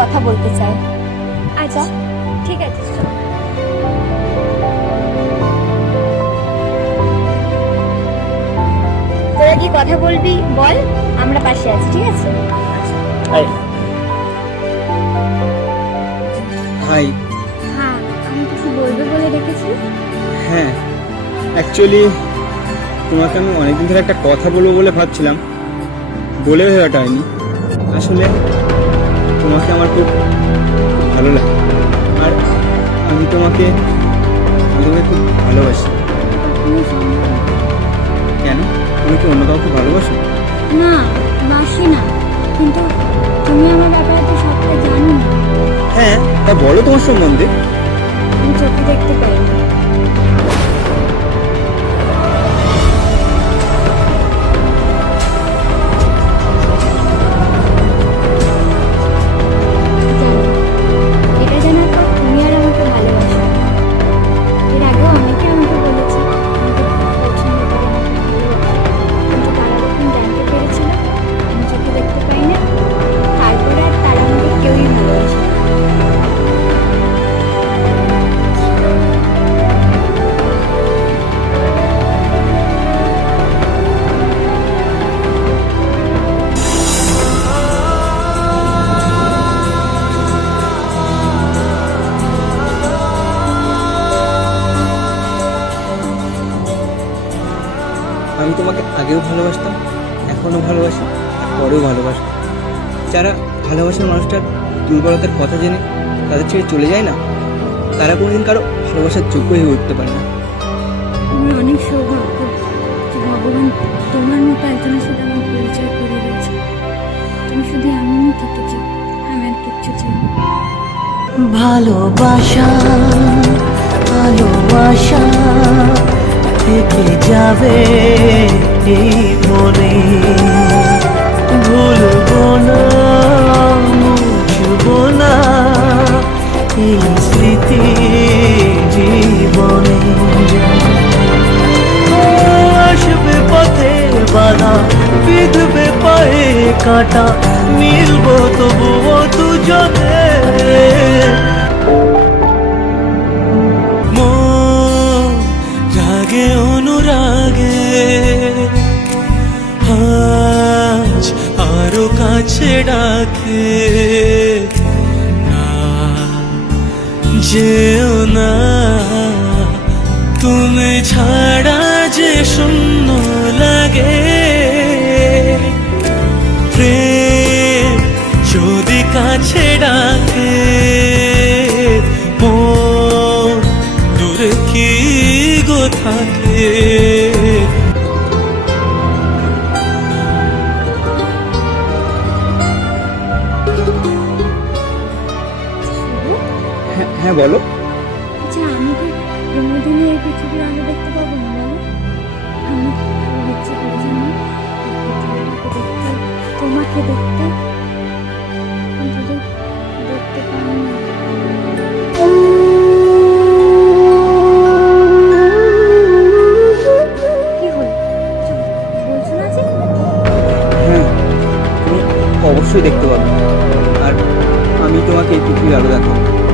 কথা বলতে চাই। আচ্ছা ঠিক আছে তোরা কি কথা বলবি বল আমরা পাশে আছি ঠিক আছে? হাই। হ্যাঁ আমি কিছু বলবে বলে রেখেছিস হ্যাঁ অ্যাকচুয়ালি তোমাকে আমি অনেকদিন ধরে একটা কথা বলব বলে ভাবছিলাম। বলে হয়ে ওঠায়নি আসলে তোমাকে আমার খুব ভালো লাগে। আর আমি তোমাকে তোমাকে খুব ভালোবাসি। তুমি কেন? তুমি কি অন্য কাউকে ভালোবাসো? না বাসি না। কিন্তু তুমি আমার ব্যাপারে তো সবটা জানো না। হ্যাঁ তা বলো তোমার সম্বন্ধে। আমি চোখে দেখতে পাই না। দুর্বলতার কথা জেনে তাদের ছেড়ে চলে যায় না তারা কোনোদিন কারও ভালোবাসার যোগ্য হয়ে উঠতে পারে না। অনেক সৌভাগ্য ভগবান তোমার মতো একজনের সাথে আমার পরিচয় করে দিয়েছে। তুমি শুধু এমনই থেকে চাও আমি আর কিচ্ছু চাই ভালোবাসা ভালোবাসা থেকে যাবে এই মনে। ভুলবো না। স্মৃতি জীবনে আসবে পথে বাধা, বিধবে পায়ে কাটা, মিলবো তবুও দুজনে। রাগে অনুরাগে, আজ আরও কাছে ডাকে। যেও না। তুমি ছাড়া যে শূন্য লাগে। হ্যাঁ বলো। আচ্ছা আমি কি কোনোদিনই এই পৃথিবীর আলো দেখতে পাবো না বলো। আমি খুব ইচ্ছে করে জানি। দেখতে তোমাকে কিন্তু পাই না। হ্যাঁ অবশ্যই দেখতে পাবে আর আমি তোমাকে এই পৃথিবীর আলো দেখাবো।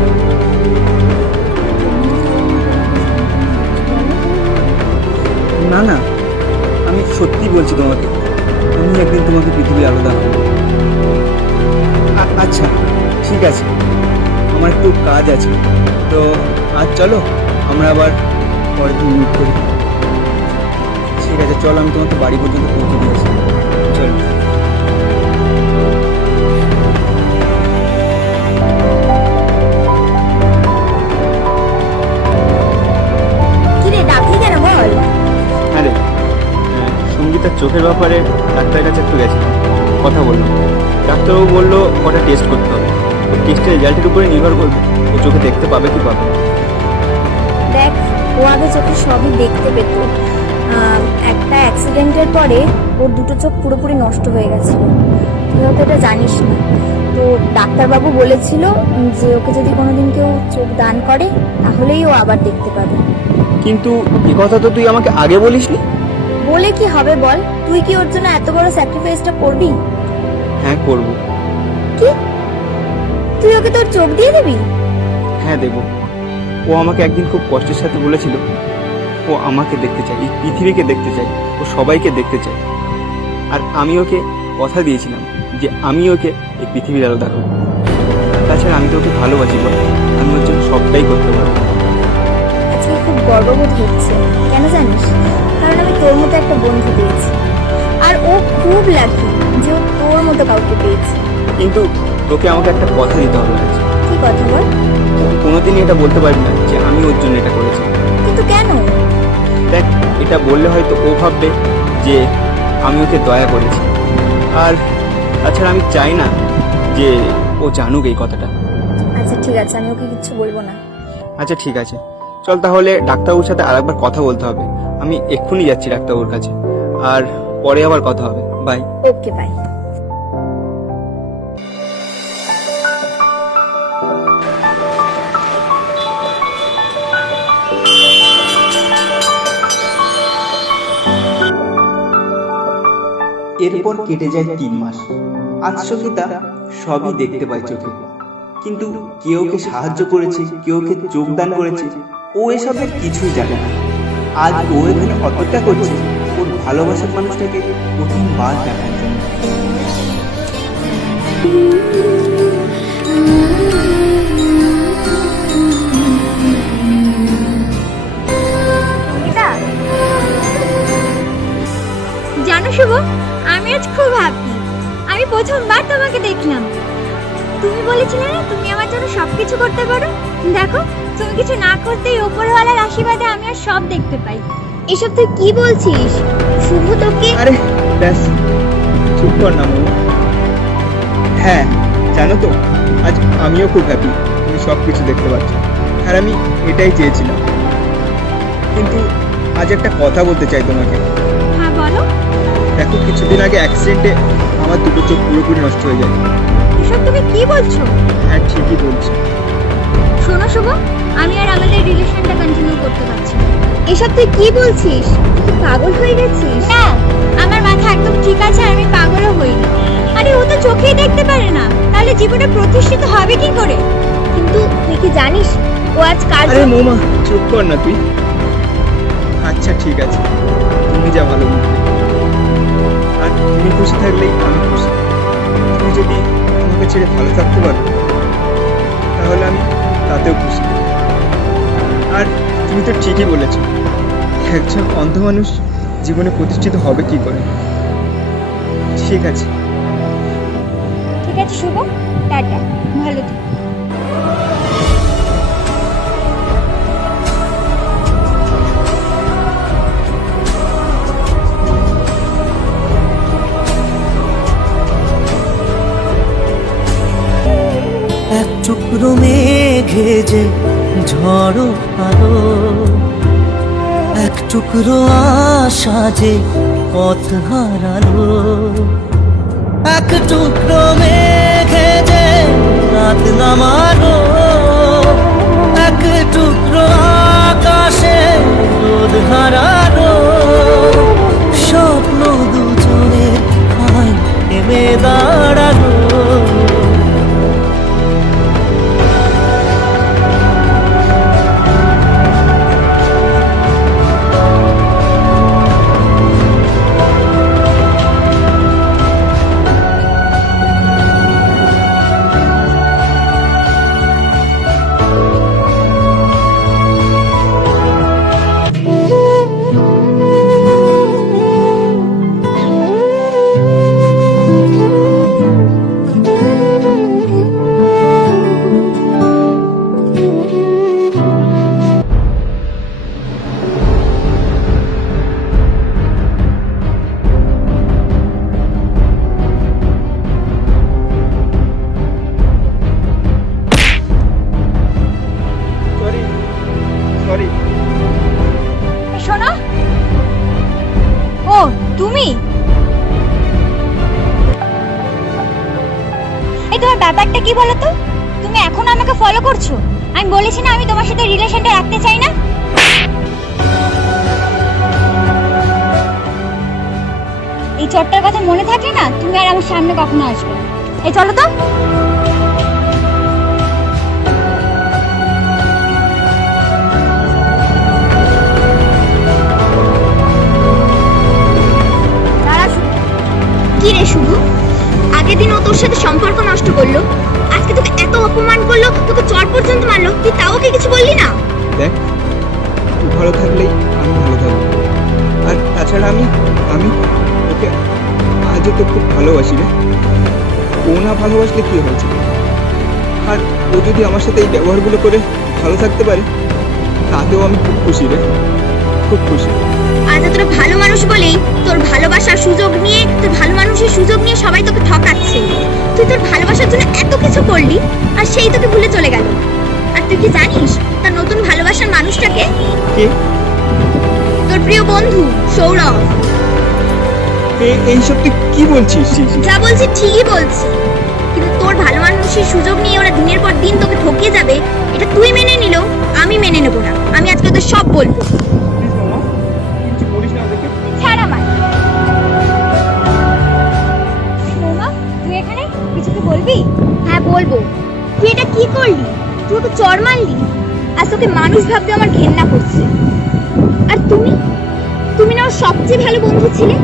না না। আমি সত্যি বলছি তোমাকে, আমি একদিন তোমাকে পৃথিবী আলাদা হবে আচ্ছা ঠিক আছে। আমার একটু কাজ আছে। তো আজ চলো, আমরা আবার পরের দিন মিট করি। ঠিক আছে, চলো, আমি তোমাকে বাড়ি পর্যন্ত পৌঁছে দিয়েছি। চলো। সঙ্গীতার চোখের ব্যাপারে ডাক্তারের কাছে একটু গেছিলাম। কথা বললাম। ডাক্তারবাবু বলল কটা টেস্ট করতে হবে। টেস্টের রেজাল্টের উপরে নির্ভর করবে। ও চোখে দেখতে পাবে কি পাবে দেখ ও আগে চোখে সবই দেখতে পেত। একটা অ্যাক্সিডেন্টের পরে ওর দুটো চোখ পুরোপুরি নষ্ট হয়ে গেছিল তুই হয়তো এটা জানিস না। তো ডাক্তারবাবু বলেছিল যে ওকে যদি কোনোদিন কেউ চোখ দান করে তাহলেই ও আবার দেখতে পাবে। কিন্তু এই কথা তো তুই আমাকে আগে বলিসনি? বলে কি হবে বল? তুই কি ওর জন্য এত বড় স্যাক্রিফাইসটা করবি? হ্যাঁ করব। কি? তুই ওকে তোর চোখ দিয়ে দিবি? হ্যাঁ দেবো। ও আমাকে একদিন খুব কষ্টের সাথে বলেছিল ও আমাকে দেখতে চায় এই পৃথিবীকে দেখতে চায় ও সবাইকে দেখতে চায়। আর আমি ওকে কথা দিয়েছিলাম যে আমি ওকে এই পৃথিবীর আলো দেখাবো। তাছাড়া আমি তো ওকে ভালোবাসি বল আমি ওর জন্য সবটাই করতে পারব। আজকে খুব গর্ববোধ হচ্ছে কেন জানিস? তোর মতো একটা বন্ধু পেয়েছি। আর ও খুব লাকি যে ও তোর মতো কাউকে পেয়েছে। কিন্তু তোকে আমাকে একটা কথা দিতে হবে কি কথা বল? কোনোদিনই এটা বলতে পারবি না যে আমি ওর জন্য এটা করেছি। কিন্তু কেন? দেখ এটা বললে হয়তো ও ভাববে যে আমি ওকে দয়া করেছি। আর তাছাড়া আমি চাই না যে ও জানুক এই কথাটা। আচ্ছা ঠিক আছে আমি ওকে কিচ্ছু বলব না। আচ্ছা ঠিক আছে। চল তাহলে ডাক্তারবাবুর সাথে আরেকবার কথা বলতে হবে। আমি এক্ষুনি যাচ্ছি ডাক্তারবাবুর কাছে। আর পরে আবার কথা হবে। বাই ওকে বাই এরপর কেটে যায় তিন মাস। আজ সঙ্গীতা সবই দেখতে পায় চোখে। কিন্তু কেউ কে সাহায্য করেছে কেউ কে যোগদান করেছে ও এসবের কিছুই জানে না। আজ ও এখানে অপেক্ষা করছে ওর ভালোবাসার মানুষটাকে প্রথমবার দেখার জন্য। জানো শুভ, আমি আজ খুব হ্যাপি আমি প্রথমবার তোমাকে দেখলাম। তুমি বলেছিলে না তুমি আমার জন্য সবকিছু করতে পারো? দেখো তুমি কিছু না করতেই ওপরওয়ালার আশীর্বাদে আমি আর সব দেখতে পাই। এসব তুই কি বলছিস? শুভ তোকে? আরে ব্যাস চুপ কর না হ্যাঁ জানো তো আজ আমিও খুব হ্যাপি তুমি সব কিছু দেখতে পাচ্ছ। আর আমি এটাই চেয়েছিলাম। কিন্তু আজ একটা কথা বলতে চাই তোমাকে। হ্যাঁ বলো। দেখো কিছুদিন আগে অ্যাক্সিডেন্টে আমার দুটো চোখ পুরোপুরি নষ্ট হয়ে যায়। এসব তুমি কি বলছো? হ্যাঁ ঠিকই বলছি। শোনো শুভ আমি আর আমাদের রিলেশনটা কন্টিনিউ করতে পারছি না। এসব তুই কি বলছিস? তুই পাগল হয়ে গেছিস? না আমার মাথা একদম ঠিক আছে আর আমি পাগলও হইনি। আরে ও তো চোখেই দেখতে পারে না। তাহলে জীবনে প্রতিষ্ঠিত হবে কি করে? কিন্তু তুই কি জানিস ও আজ কার আরে মৌমা চুপ কর না তুই। আচ্ছা ঠিক আছে। তুমি যা ভালো বুঝবে আর তুমি খুশি থাকলেই আমি খুশি। তুমি যদি আমাকে ছেড়ে ভালো থাকতে পারো তাহলে আমি তাতেও খুশি। আর তুমি তো ঠিকই বলেছ একজন অন্ধ মানুষ জীবনে প্রতিষ্ঠিত হবে কি করে? ঠিক আছে। ঠিক আছে শুভ। টাটা। ভালো থেকো। এক টুকরো যে ঝড়ো আলো। এক টুকরো আশা যে পথ হারালো। এক টুকরো মেঘে যে রাত নামালো। এক টুকরো আকাশে রোদ হারালো। স্বপ্ন দুজনের হয় নেমে দাঁড়াল। তুমি? এই তোমার ব্যাপারটা কি বলো তো তুমি এখন আমাকে ফলো করছ? আমি বলেছি না আমি তোমার সাথে রিলেশনটা রাখতে চাই না? এই চটটার কথা মনে থাকলে না তুমি আর আমার সামনে কখনো আসবে এই চলো তো। ও যদি আমার সাথে এই ব্যবহারগুলো করে ভালো থাকতে পারে তাতেও আমি খুব খুশি রে। খুব খুশি। আজ তোরা ভালো মানুষ বলেই তোর ভালোবাসার সুযোগ নিয়ে তোর ভালো মানুষের সুযোগ নিয়ে সবাই তোকে ঠকাচ্ছে। তুই তোর ভালোবাসার জন্য এত কিছু করলি আর সেই তোকে ভুলে চলে গেল। আর তুই কি জানিস তার নতুন ভালোবাসার মানুষটাকে? কে? তোর প্রিয় বন্ধু সৌরভ। এইসব তুই কি বলছিস? যা বলছি ঠিকই বলছি। কিন্তু ভালো সুযোগ নিয়ে ওরা দিনের পর দিন তোকে ঠকিয়ে যাবে এটা তুই মেনে নিলেও আমি মেনে নেব না। আমি আজকে তোদের সব বলব। কিছু বলবি? হ্যাঁ বলব। তুই এটা কি করলি? তুই ওকে চর মারলি? আজ তোকে মানুষ ভাবতে আমার ঘেন্না করছে। আর তুমি? তুমি না ওর সবচেয়ে ভালো বন্ধু ছিলে?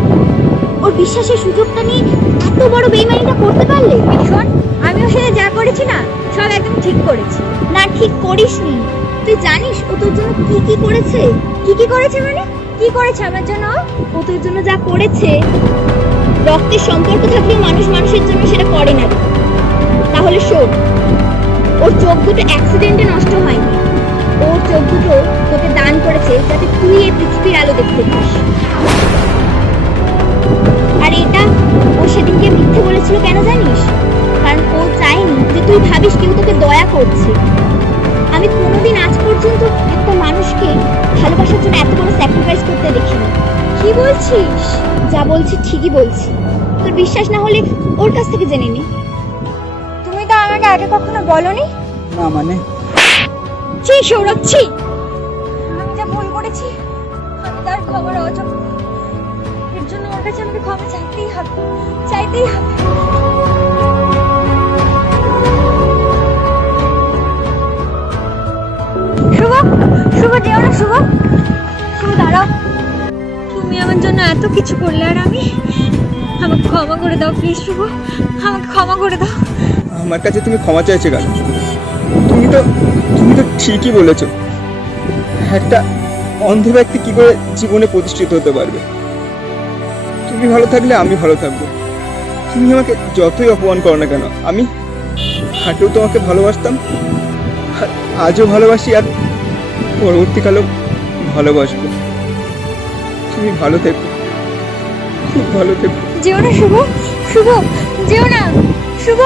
ওর বিশ্বাসের সুযোগটা নিয়ে এত বড় বেইমানিটা করতে পারলে? শোন আমি ওর সাথে যা করেছি না, সব একদম ঠিক করেছি। না, ঠিক করিসনি। তুই জানিস ও তোর জন্য কি কি করেছে? কি কি করেছে মানে? কি করেছে আমার জন্য? ও তোর জন্য যা করেছে। রক্তের সম্পর্ক থাকলেও মানুষ মানুষের জন্য সেটা করে না। তাহলে শোন, ওর চোখ দুটো অ্যাক্সিডেন্টে নষ্ট হয়নি। ওর চোখ দুটো তোকে দান করেছে যাতে তুই এই পৃথিবীর আলো দেখতে পাস। সেদিনকে মিথ্যে বলেছিল কেন জানিস? কারণ ও চায়নি যে তুই ভাবিস কেউ তোকে দয়া করছে। আমি কোনোদিন আজ পর্যন্ত একটা মানুষকে ভালোবাসার জন্য এত বড় স্যাক্রিফাইস করতে দেখিনি। কি বলছিস? যা বলছি ঠিকই বলছি। তোর বিশ্বাস না হলে ওর কাছ থেকে জেনে নি। তুমি তো আমাকে আগে কখনো বলনি? না মানে? ছি সৌরভ ছি। আমি যা ভুল করেছি আমি তার খবর অযোগ্য জন্য ওর কাছে আমাকে ক্ষমা চাইতেই হবে চাইতেই হবে। শুভ শুভ শুভ। শুভ, দাঁড়াও। তুমি আমার জন্য এত কিছু করলে, আর আমি আমাকে ক্ষমা করে দাও, প্লিজ শুভ। আমাকে ক্ষমা করে দাও। আমার কাছে তুমি ক্ষমা চাইছো কেন? তুমি তো তুমি তো ঠিকই বলেছ। একটা অন্ধ ব্যক্তি কি করে জীবনে প্রতিষ্ঠিত হতে পারবে? তুমি ভালো থাকলে আমি ভালো থাকব। তুমি আমাকে যতই অপমান করো না কেন, আমি হাঁটেও তোমাকে ভালোবাসতাম আজও ভালোবাসি আর পরবর্তীকালেও ভালোবাসবো। তুমি ভালো থেকো, খুব ভালো থেকো। যেও না, শুভ শুভ, যেও না, শুভ।